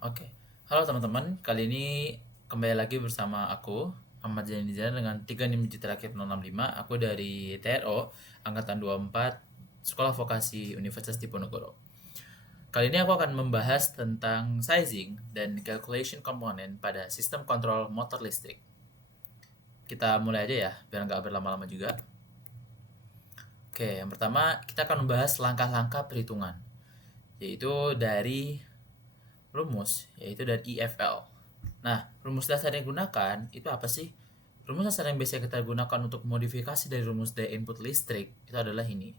Oke, halo teman-teman. Kali ini kembali lagi bersama aku, Ahmad Zainizan dengan 3 NIM digit terakhir 065. Aku dari TRO, Angkatan 24, Sekolah Vokasi Universitas Diponegoro. Kali ini aku akan membahas tentang sizing dan calculation component pada sistem kontrol motor listrik. Kita mulai aja ya, biar nggak berlama-lama juga. Oke, yang pertama kita akan membahas langkah-langkah perhitungan, yaitu dari rumus, yaitu dari EFL. Nah, rumus dasar yang digunakan itu apa sih? Rumus dasar yang biasa kita gunakan untuk modifikasi dari rumus daya input listrik itu adalah ini.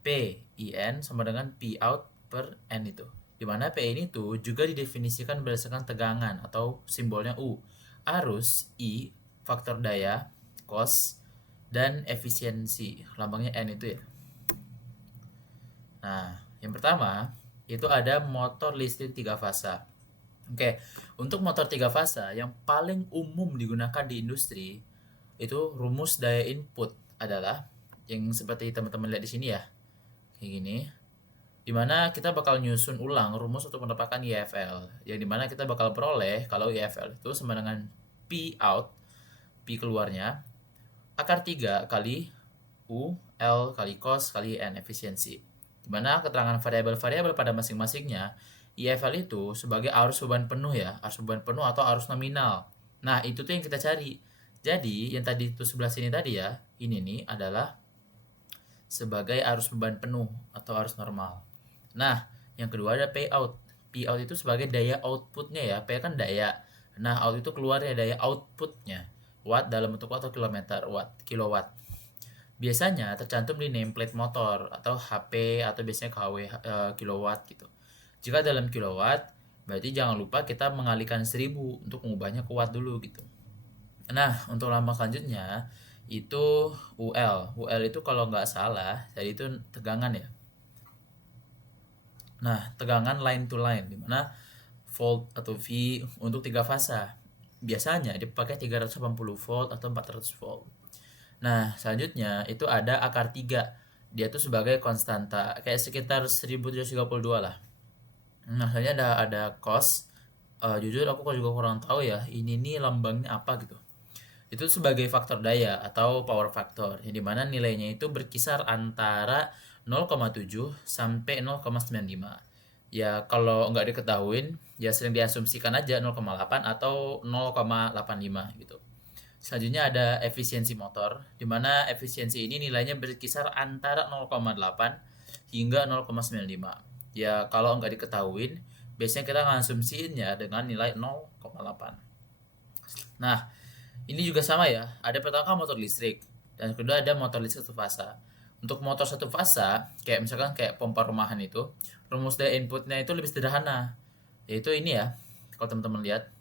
P IN sama dengan P out per N itu. Dimana P ini tuh juga didefinisikan berdasarkan tegangan atau simbolnya U. Arus, I, faktor daya, cos, dan efisiensi. Lambangnya N itu ya. Nah, yang pertama itu ada motor listrik 3 fasa. Oke, untuk motor 3 fasa yang paling umum digunakan di industri itu rumus daya input adalah yang seperti teman-teman lihat di sini ya. Kayak gini. Dimana kita bakal nyusun ulang rumus untuk mendapatkan IFL. Yang dimana kita bakal peroleh kalau IFL itu sama dengan P out, P keluarnya, akar 3 kali U, L kali cos kali N efisiensi. Dimana keterangan variabel-variabel pada masing-masingnya, IFL itu sebagai arus beban penuh ya, arus beban penuh atau arus nominal. Nah, itu tuh yang kita cari. Jadi, yang tadi itu sebelah sini tadi ya, ini nih adalah sebagai arus beban penuh atau arus normal. Nah, yang kedua ada payout. Payout itu sebagai daya outputnya ya, P kan daya. Nah, out itu keluarnya daya outputnya. Watt dalam bentuk watt atau kilometer, watt, kilowatt. Biasanya tercantum di nameplate motor atau HP atau biasanya KW kilowatt gitu. Jika dalam kilowatt, berarti jangan lupa kita mengalihkan 1000 untuk mengubahnya ke watt dulu gitu. Nah, untuk lambang selanjutnya itu UL. UL itu kalau nggak salah, jadi itu tegangan ya. Nah, tegangan line to line, dimana volt atau V untuk 3 fasa. Biasanya dipakai 380 volt atau 400 volt. Nah, selanjutnya itu ada akar 3. Dia tuh sebagai konstanta, kayak sekitar 1732 lah. Nah, selanjutnya ada cos. Jujur aku juga kurang tahu ya, ini nih lambangnya apa gitu. Itu sebagai faktor daya atau power factor, yang dimana nilainya itu berkisar antara 0,7 sampai 0,95. Ya kalau nggak diketahuin, ya sering diasumsikan aja 0,8 atau 0,85 gitu. Selanjutnya ada efisiensi motor, di mana efisiensi ini nilainya berkisar antara 0,8 hingga 0,95. Ya kalau nggak diketahuin, biasanya kita ngasumsiin ya dengan nilai 0,8. Nah, ini juga sama ya, ada pertama motor listrik, dan kedua ada motor listrik satu fasa. Untuk motor satu fasa, kayak misalkan kayak pompa rumahan itu, rumus daya inputnya itu lebih sederhana. Yaitu ini ya, kalau teman-teman lihat,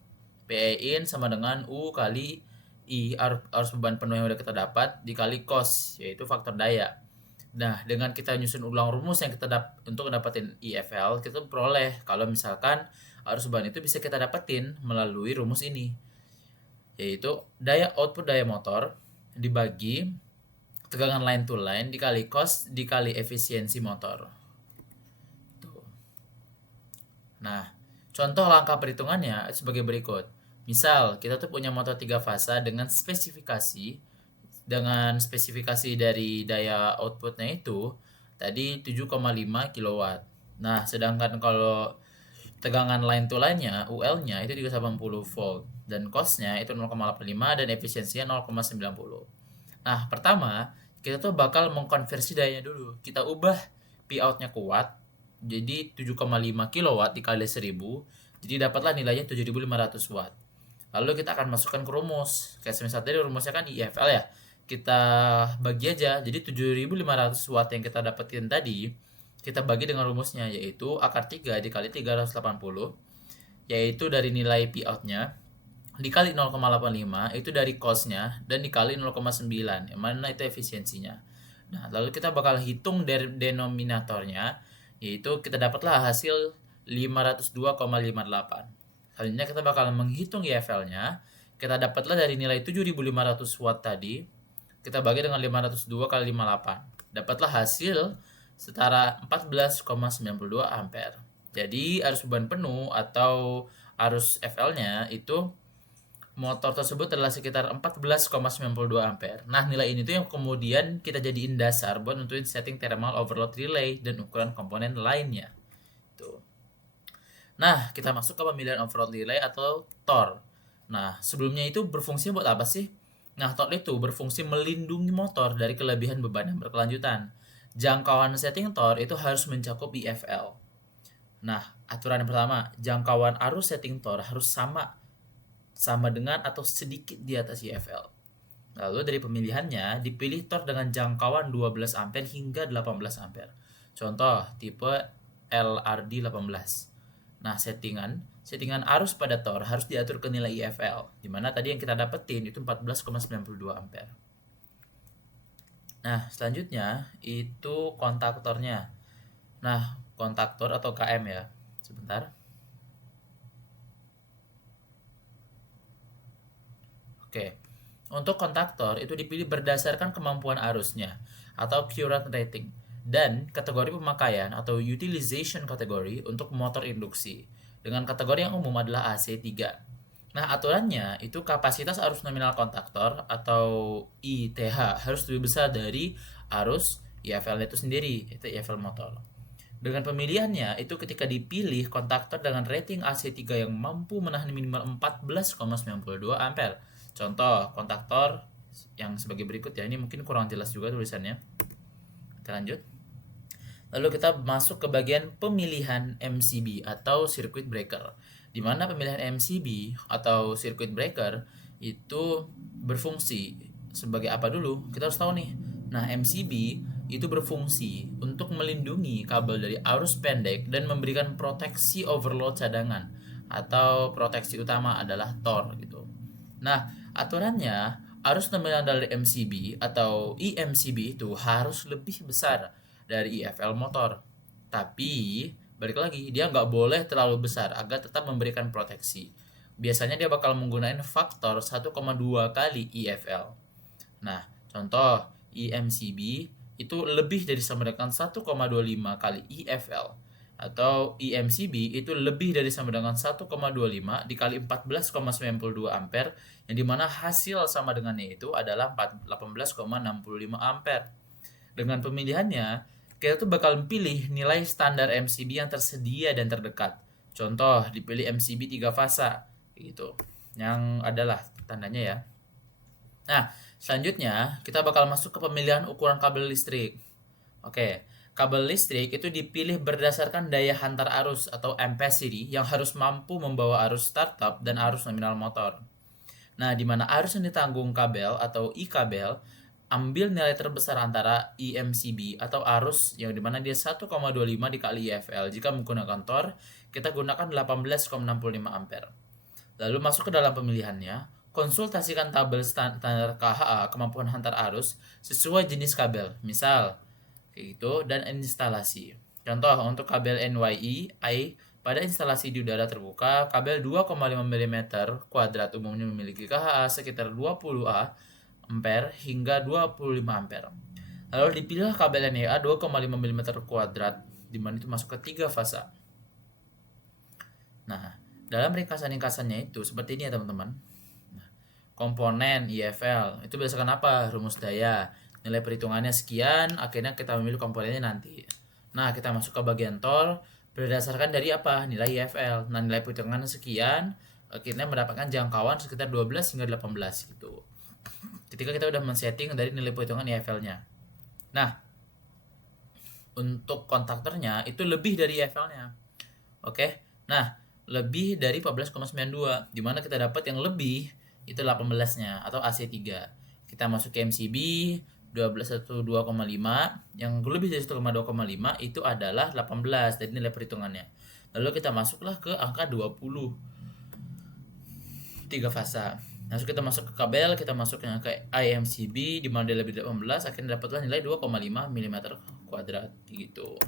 PE in sama dengan U kali I arus beban penuh yang udah kita dapat dikali cos, yaitu faktor daya. Nah, dengan kita nyusun ulang rumus yang kita untuk dapetin IFL, kita peroleh kalau misalkan arus beban itu bisa kita dapetin melalui rumus ini, yaitu daya output daya motor dibagi tegangan line to line dikali cos dikali efisiensi motor. Tuh. Nah, contoh langkah perhitungannya sebagai berikut. Misal, kita tuh punya motor 3 fasa dengan spesifikasi dari daya outputnya itu tadi 7,5 kW. Nah, sedangkan kalau tegangan line to line-nya, UL-nya itu 380 volt dan cost-nya itu 0,85 dan efisiensinya 0,90. Nah, pertama kita tuh bakal mengkonversi dayanya dulu. Kita ubah P out-nya ke watt. Jadi 7,5 kW dikali 1000, jadi dapatlah nilainya 7500 watt. Lalu kita akan masukkan ke rumus. Kayak semisal tadi rumusnya kan IFL ya. Kita bagi aja. Jadi 7500 watt yang kita dapetin tadi, kita bagi dengan rumusnya, yaitu akar 3 dikali 380, yaitu dari nilai P out-nya dikali 0,85 itu dari cost-nya dan dikali 0,9 yang mana itu efisiensinya. Nah, lalu kita bakal hitung dari denominatornya, yaitu kita dapatlah hasil 502,58. Selanjutnya kita bakal menghitung IFL-nya. Kita dapatlah dari nilai 7500 watt tadi, kita bagi dengan 502 kali 58. Dapatlah hasil setara 14,92 ampere. Jadi arus beban penuh atau arus FL-nya itu motor tersebut adalah sekitar 14,92 ampere. Nah, nilai ini tuh yang kemudian kita jadiin dasar buat nentuin setting thermal overload relay dan ukuran komponen lainnya. Tuh. Nah, kita masuk ke pemilihan overload relay atau TOR. Nah, sebelumnya itu berfungsi buat apa sih? Nah, TOR itu berfungsi melindungi motor dari kelebihan beban yang berkelanjutan. Jangkauan setting TOR itu harus mencakup IFL. Nah, aturan yang pertama, jangkauan arus setting TOR harus sama dengan atau sedikit di atas IFL. Lalu dari pemilihannya, dipilih TOR dengan jangkauan 12 ampere hingga 18 ampere. Contoh, tipe LRD 18. Nah, settingan arus pada TOR harus diatur ke nilai IFL, di mana tadi yang kita dapetin itu 14,92 ampere. Nah, selanjutnya itu kontaktornya. Nah, kontaktor atau KM ya. Sebentar. Oke. Untuk kontaktor itu dipilih berdasarkan kemampuan arusnya atau current rating dan kategori pemakaian atau utilization category untuk motor induksi. Dengan kategori yang umum adalah AC3. Nah, aturannya itu kapasitas arus nominal kontaktor atau ITH harus lebih besar dari arus IFL itu sendiri, itu IFL motor. Dengan pemilihannya, itu ketika dipilih kontaktor dengan rating AC3 yang mampu menahan minimal 14,92 ampere. Contoh, kontaktor yang sebagai berikut ya, ini mungkin kurang jelas juga tulisannya. Kita lanjut. Lalu kita masuk ke bagian pemilihan MCB atau circuit breaker. Di mana pemilihan MCB atau circuit breaker itu berfungsi sebagai apa dulu? Kita harus tahu nih. Nah, MCB itu berfungsi untuk melindungi kabel dari arus pendek dan memberikan proteksi overload cadangan atau proteksi utama adalah TOR gitu. Nah, aturannya arus nominal dari MCB atau IMCB itu harus lebih besar dari IFL motor. Tapi balik lagi, dia nggak boleh terlalu besar agar tetap memberikan proteksi. Biasanya dia bakal menggunakan faktor 1,2 kali IFL. Nah, contoh IMCB itu lebih dari sama dengan 1,25 kali IFL atau IMCB itu lebih dari sama dengan 1,25 dikali 14,92 ampere yang dimana hasil sama dengannya itu adalah 18,65 ampere. Dengan pemilihannya, kita tuh bakal pilih nilai standar MCB yang tersedia dan terdekat. Contoh, dipilih MCB 3 fasa gitu. Yang adalah tandanya ya. Nah, selanjutnya kita bakal masuk ke pemilihan ukuran kabel listrik. Oke, kabel listrik itu dipilih berdasarkan daya hantar arus atau ampacity yang harus mampu membawa arus startup dan arus nominal motor. Nah, di mana arus yang ditanggung kabel atau I-kabel ambil nilai terbesar antara IMCB atau arus yang dimana dia 1,25 dikali IFL. Jika menggunakan TOR, kita gunakan 18,65 ampere. Lalu masuk ke dalam pemilihannya, konsultasikan tabel standar KHA kemampuan hantar arus sesuai jenis kabel. Misal, kayak gitu, dan instalasi. Contoh untuk kabel NYE I pada instalasi di udara terbuka, kabel 2,5 mm kuadrat umumnya memiliki KHA sekitar 20 A ampere hingga 25 ampere. Lalu dipilih kabel NEA 2,5 mm kuadrat di mana itu masuk ke 3 fasa. Nah, dalam ringkasan-ringkasannya itu seperti ini ya teman-teman. Nah, komponen IFL itu berdasarkan apa? Rumus daya. Nilai perhitungannya sekian, akhirnya kita memilih komponennya nanti. Nah, kita masuk ke bagian TOR berdasarkan dari apa? Nilai IFL. Nah, nilai perhitungannya sekian, akhirnya mendapatkan jangkauan sekitar 12 hingga 18 gitu. Ketika kita udah men-setting dari nilai perhitungan IFL-nya. Nah, untuk kontaktornya itu lebih dari IFL-nya. Oke. Nah, lebih dari 14,92 di mana kita dapat yang lebih itu 18-nya atau AC3. Kita masuk ke MCB 12,2,5 yang lebih dari 1,2,5 itu adalah 18 dari nilai perhitungannya. Lalu kita masuklah ke angka 20 3 fasa. Lalu kita masuk ke kabel, kita masuknya ke IMCB di mana dia lebih dari 18, akhirnya dapatlah nilai 2,5 mm kuadrat gitu.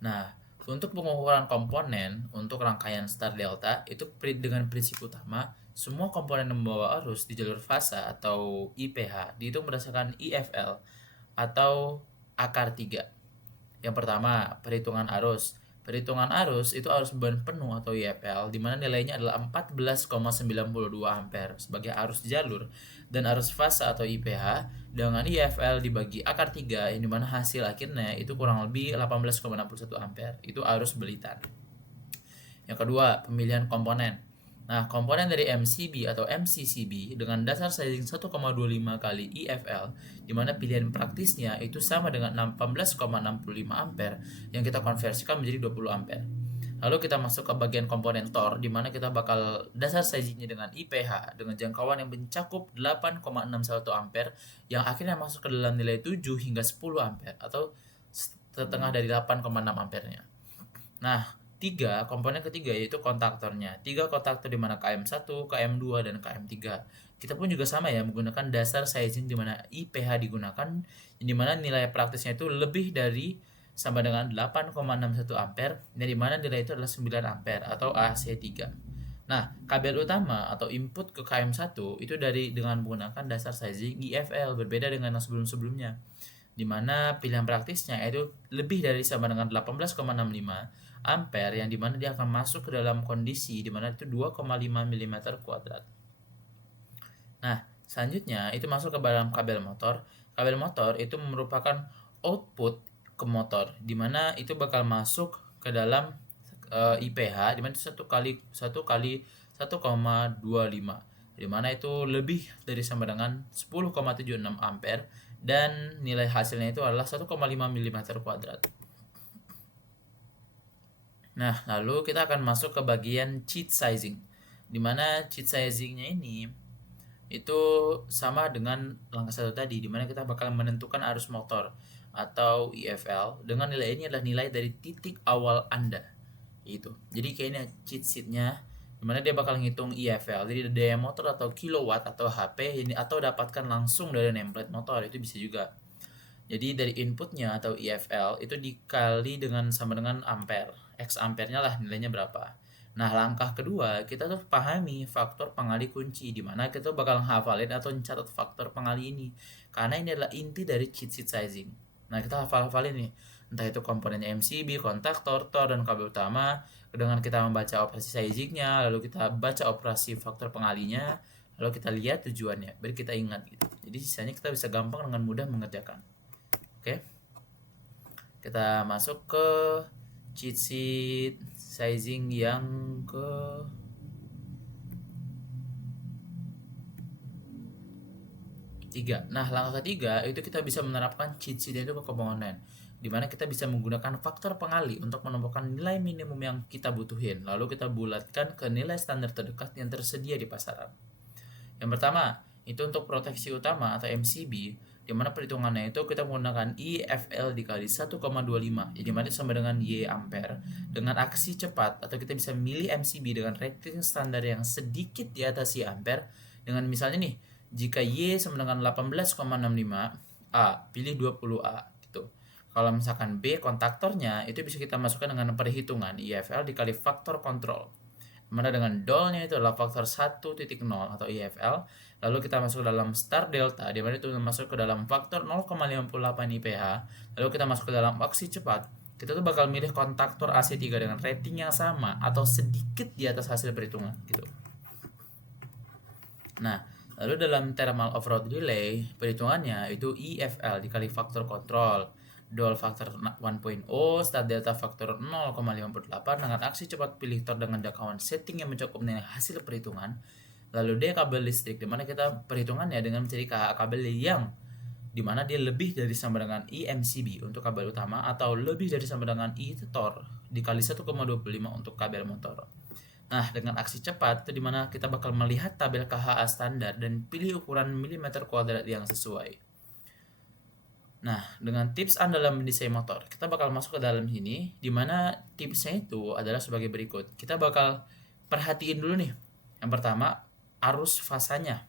Nah, untuk pengukuran komponen untuk rangkaian star delta itu dengan prinsip utama semua komponen membawa arus di jalur fasa atau IPH dihitung berdasarkan IFL atau akar 3. Yang pertama, perhitungan arus. perhitungan arus itu arus beban penuh atau IFL, di mana nilainya adalah 14,92 ampere sebagai arus jalur, dan arus fase atau IPH dengan IFL dibagi akar 3 yang dimana hasil akhirnya itu kurang lebih 18,61 ampere. Itu arus belitan. Yang kedua, pemilihan komponen. Nah, komponen dari MCB atau MCCB dengan dasar sizing 1,25 kali IFL, di mana pilihan praktisnya itu sama dengan 18,65 ampere yang kita konversikan menjadi 20 ampere. Lalu kita masuk ke bagian komponen Tor, di mana kita bakal dasar sizingnya dengan IPH dengan jangkauan yang mencakup 8,61 ampere yang akhirnya masuk ke dalam nilai 7 hingga 10 ampere atau setengah dari 8,6 ampernya. Nah, komponen ketiga yaitu kontaktornya. 3 kontaktor di mana KM1, KM2, dan KM3. Kita pun juga sama ya, menggunakan dasar sizing di mana IPH digunakan, di mana nilai praktisnya itu lebih dari sama dengan 8,61 ampere, yang di mana nilai itu adalah 9 ampere atau AC3. Nah, kabel utama atau input ke KM1 itu dengan menggunakan dasar sizing IFL, berbeda dengan yang sebelum-sebelumnya, di mana pilihan praktisnya itu lebih dari sama dengan 18,65 ampere, yang dimana dia akan masuk ke dalam kondisi dimana itu 2,5 mm kuadrat. Nah, selanjutnya itu masuk ke dalam kabel motor. Kabel motor itu merupakan output ke motor, dimana itu bakal masuk ke dalam IPH, dimana itu 1,25, dimana itu lebih dari sama dengan 10,76 ampere, dan nilai hasilnya itu adalah 1,5 mm kuadrat. Nah, lalu kita akan masuk ke bagian cheat sizing, dimana cheat sizingnya ini itu sama dengan langkah satu tadi, dimana kita bakal menentukan arus motor atau IFL dengan nilai ini adalah nilai dari titik awal Anda. Itu. Jadi kayaknya cheat sheet-nya dimana dia bakal ngitung IFL, jadi daya motor atau kilowatt atau HP ini, atau dapatkan langsung dari nameplate motor, itu bisa juga. Jadi dari inputnya atau IFL itu dikali dengan sama dengan ampere, X ampernya lah nilainya berapa. Nah, langkah kedua kita tuh pahami faktor pengali kunci, di mana kita bakal hafalin atau mencatat faktor pengali ini, karena ini adalah inti dari cheat sheet sizing. Nah, kita hafalin nih, entah itu komponennya MCB, kontaktor, Tor, dan kabel utama. Dengan kita membaca operasi sizingnya, lalu kita baca operasi faktor pengalinya, lalu kita lihat tujuannya, baru kita ingat gitu. Jadi sisanya kita bisa gampang dengan mudah mengerjakan. Oke, kita masuk ke cheat sheet sizing yang ke tiga. Nah, langkah ketiga itu kita bisa menerapkan cheat sheet itu ke komponen, dimana kita bisa menggunakan faktor pengali untuk menemukan nilai minimum yang kita butuhin, lalu kita bulatkan ke nilai standar terdekat yang tersedia di pasaran. Yang pertama itu untuk proteksi utama atau MCB, di mana perhitungannya itu kita menggunakan IFL dikali 1,25, jadi mana sama dengan Y ampere, dengan aksi cepat, atau kita bisa milih MCB dengan rating standar yang sedikit di atas Y ampere, dengan misalnya nih, jika Y sama dengan 18,65 A, pilih 20A gitu. Kalau misalkan B kontaktornya, itu bisa kita masukkan dengan perhitungan IFL dikali faktor kontrol, mana dengan dolnya itu adalah faktor 1.0 atau IFL, lalu kita masuk ke dalam star delta, di mana itu masuk ke dalam faktor 0,58 IPH, lalu kita masuk ke dalam aksi cepat, kita tuh bakal milih kontaktor AC3 dengan rating yang sama atau sedikit di atas hasil perhitungan gitu. Nah, lalu dalam thermal overload relay, perhitungannya itu IFL dikali faktor kontrol, dol faktor 1.0, start delta faktor 0,58 dengan aksi cepat pilih Tor dengan jangkauan setting yang mencakup nilai hasil perhitungan, lalu D kabel listrik, dimana kita perhitungannya dengan mencari KH kabel yang dimana dia lebih dari sama dengan IMCB untuk kabel utama, atau lebih dari sama dengan I Tor dikali 1,25 untuk kabel motor. Nah, dengan aksi cepat itu dimana kita bakal melihat tabel KHA standar dan pilih ukuran milimeter kuadrat yang sesuai. Nah, dengan tips Anda dalam mendesain motor, kita bakal masuk ke dalam sini, dimana tipsnya itu adalah sebagai berikut. Kita bakal perhatiin dulu nih. Yang pertama, arus fasanya.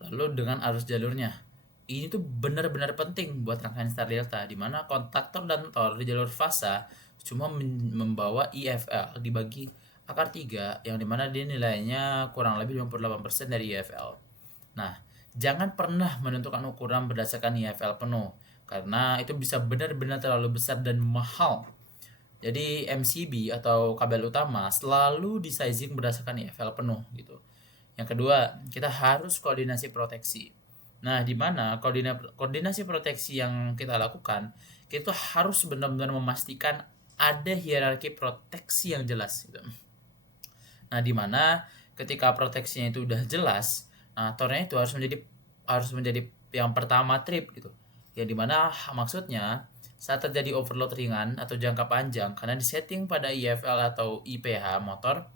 Lalu dengan arus jalurnya. Ini tuh benar-benar penting buat rangkaian star delta, dimana kontaktor dan Tor di jalur fasa cuma membawa IFL dibagi akar 3, yang dimana dia nilainya kurang lebih 58% dari IFL. Nah, jangan pernah menentukan ukuran berdasarkan IFL penuh, karena itu bisa benar-benar terlalu besar dan mahal. Jadi MCB atau kabel utama selalu di sizing berdasarkan IFL penuh gitu. Yang kedua, kita harus koordinasi proteksi. Nah, di mana koordinasi proteksi yang kita lakukan, kita harus benar-benar memastikan ada hierarki proteksi yang jelas gitu. Nah, di mana ketika proteksinya itu udah jelas, nah tornya itu harus menjadi yang pertama trip gitu. Ya di mana maksudnya saat terjadi overload ringan atau jangka panjang karena disetting pada IFL atau IPH motor,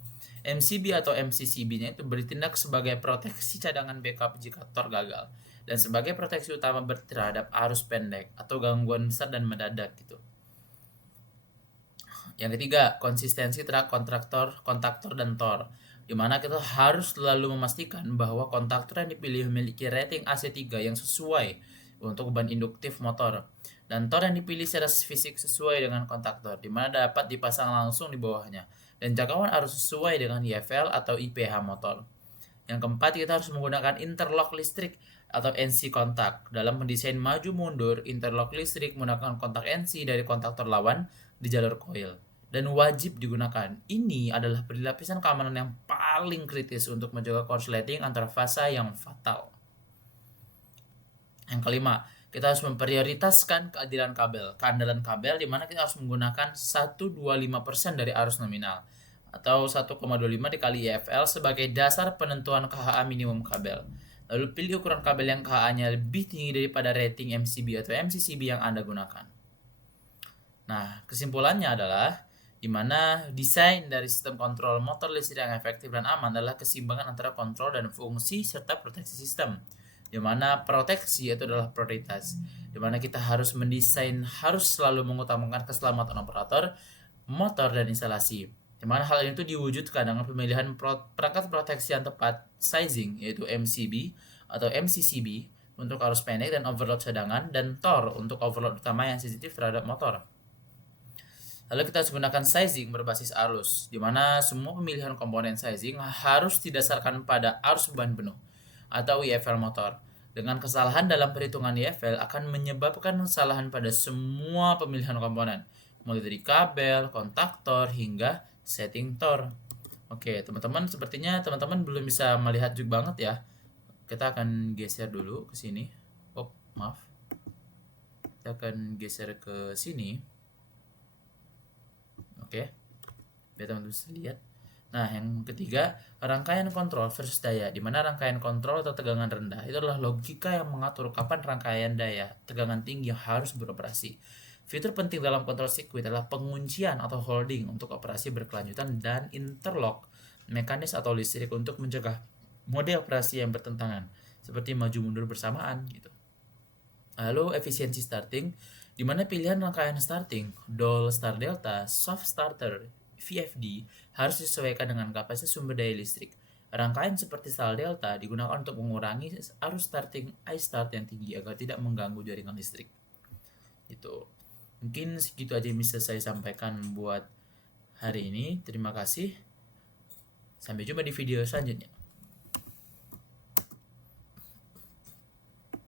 MCB atau MCCB-nya itu bertindak sebagai proteksi cadangan backup jika tor gagal dan sebagai proteksi utama terhadap arus pendek atau gangguan besar dan mendadak gitu. Yang ketiga, konsistensi truk kontaktor dan tor, di mana kita harus selalu memastikan bahwa kontaktor yang dipilih memiliki rating AC3 yang sesuai untuk beban induktif motor, dan tor yang dipilih secara fisik sesuai dengan kontaktor, di mana dapat dipasang langsung di bawahnya, dan jangkauan arus sesuai dengan IFL atau IPH motor. Yang keempat, kita harus menggunakan interlock listrik atau NC kontak. Dalam mendesain maju mundur, interlock listrik menggunakan kontak NC dari kontaktor lawan di jalur coil dan wajib digunakan. Ini adalah lapisan keamanan yang paling kritis untuk menjaga korsleting antar fasa yang fatal. Yang kelima, kita harus memprioritaskan keandalan kabel di mana kita harus menggunakan 125% dari arus nominal atau 1,25 dikali IFL sebagai dasar penentuan KHA minimum kabel. Lalu pilih ukuran kabel yang KHA-nya lebih tinggi daripada rating MCB atau MCCB yang Anda gunakan. Nah, kesimpulannya adalah di mana desain dari sistem kontrol motor listrik yang efektif dan aman adalah keseimbangan antara kontrol dan fungsi serta proteksi sistem. Di mana proteksi itu adalah prioritas. Di mana kita harus selalu mengutamakan keselamatan operator, motor dan instalasi. Di mana hal ini diwujudkan dengan pemilihan perangkat proteksi yang tepat, sizing yaitu MCB atau MCCB untuk arus pendek dan overload cadangan, dan tor untuk overload utama yang sensitif terhadap motor. Lalu kita harus gunakan sizing berbasis arus, di mana semua pemilihan komponen sizing harus didasarkan pada arus beban penuh atau IFL motor. Dengan kesalahan dalam perhitungan IFL akan menyebabkan kesalahan pada semua pemilihan komponen, mulai dari kabel, kontaktor, hingga setting tor. Oke, teman-teman, sepertinya teman-teman belum bisa melihat juga banget ya. Kita akan geser dulu ke sini. Oh, maaf. Kita akan geser ke sini. Oke, biar teman-teman bisa lihat. Nah, yang ketiga, rangkaian kontrol versus daya, di mana rangkaian kontrol atau tegangan rendah itu adalah logika yang mengatur kapan rangkaian daya tegangan tinggi yang harus beroperasi. Fitur penting dalam kontrol sirkuit adalah penguncian atau holding untuk operasi berkelanjutan dan interlock mekanis atau listrik untuk mencegah mode operasi yang bertentangan seperti maju mundur bersamaan gitu. Lalu efisiensi starting, di mana pilihan rangkaian starting, dual star delta, soft starter, VFD harus disesuaikan dengan kapasitas sumber daya listrik. Rangkaian seperti star delta digunakan untuk mengurangi arus starting I-start yang tinggi agar tidak mengganggu jaringan listrik. Itu mungkin segitu aja yang bisa saya sampaikan buat hari ini. Terima kasih. Sampai jumpa di video selanjutnya.